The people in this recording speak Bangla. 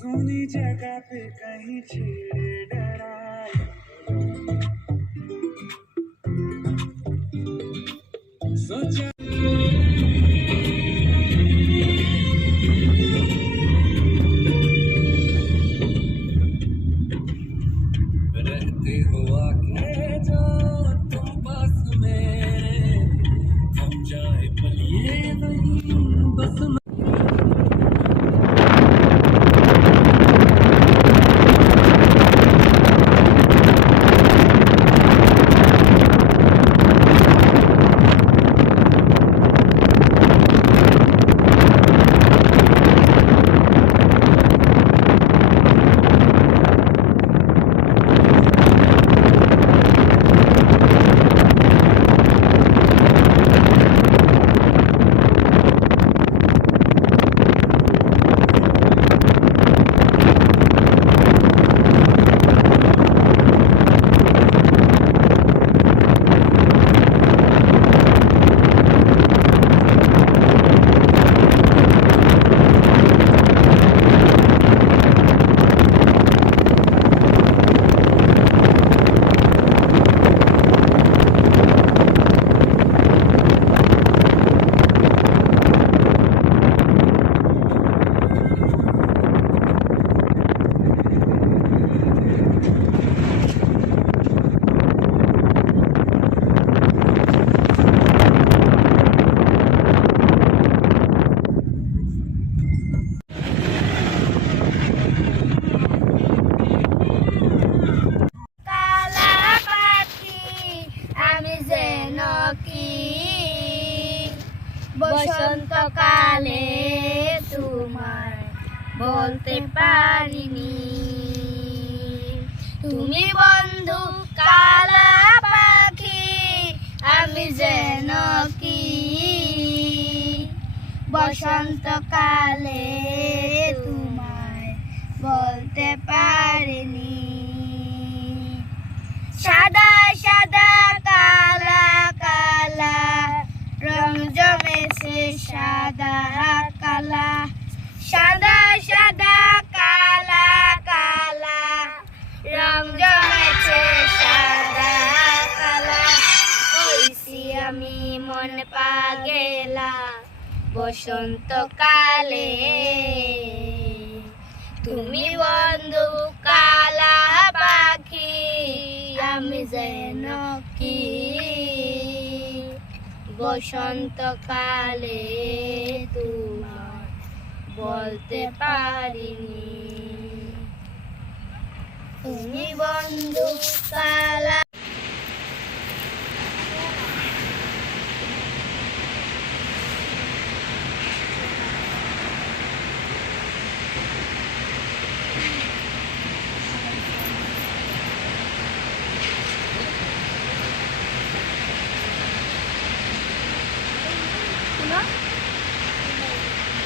सुनी जगह पे कहीं छेड़े डराए सोचा रहते हो आके जो तुम पास में थम जाए पल ये नहीं बस বসন্তকালে তোমায় বলতে পারিনি তুমি বন্ধু কালা পাখি আমি যেন কি বসন্তকালে তোমায় বলতে পারিনি সাদা সাদা কালা কালা রং জমেছে সাদা কালা সাদা সাদা কালা কালা রং জমেছে সাদা কালা হইছি আমি মন পাগেলা বসন্তকালে তুমি বন্ধু কালা পাখি আমি যেন কি বসন্তকালে তোমার বলতে পারিনি তুমি বন্ধু কালা না